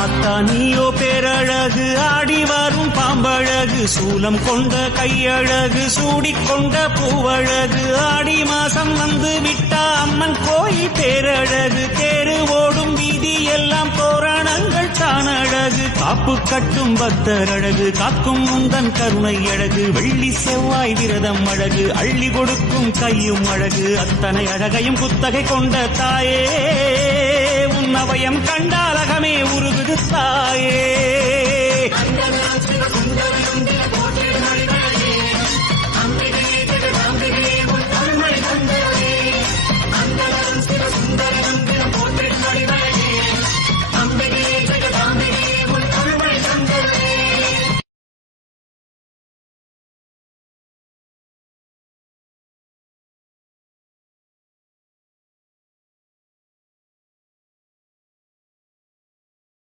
ஆத்தா நீயோ பேரழகு, ஆடி வரும் பாம்பழகு, சூலம் கொண்ட கையழகு, சூடிக்கொண்ட பூவழகு. ஆடி மாசம் வந்து விட்டா அம்மன் கோயில் பேரழகு, தேரு ஓடும் வீதி எல்லாம் தோரணங்கள் தானழகு. காப்பு கட்டும் பக்தர் அழகு, காக்கும் முந்தன் கருணை அழகு, வெள்ளி செவ்வாய் விரதம் அழகு, அள்ளி கொடுக்கும் கையும் அழகு. அத்தனை அழகையும் குத்தகை கொண்ட தாயே, உன் அவயம் கண்டாலகமே உருகுது தாயே.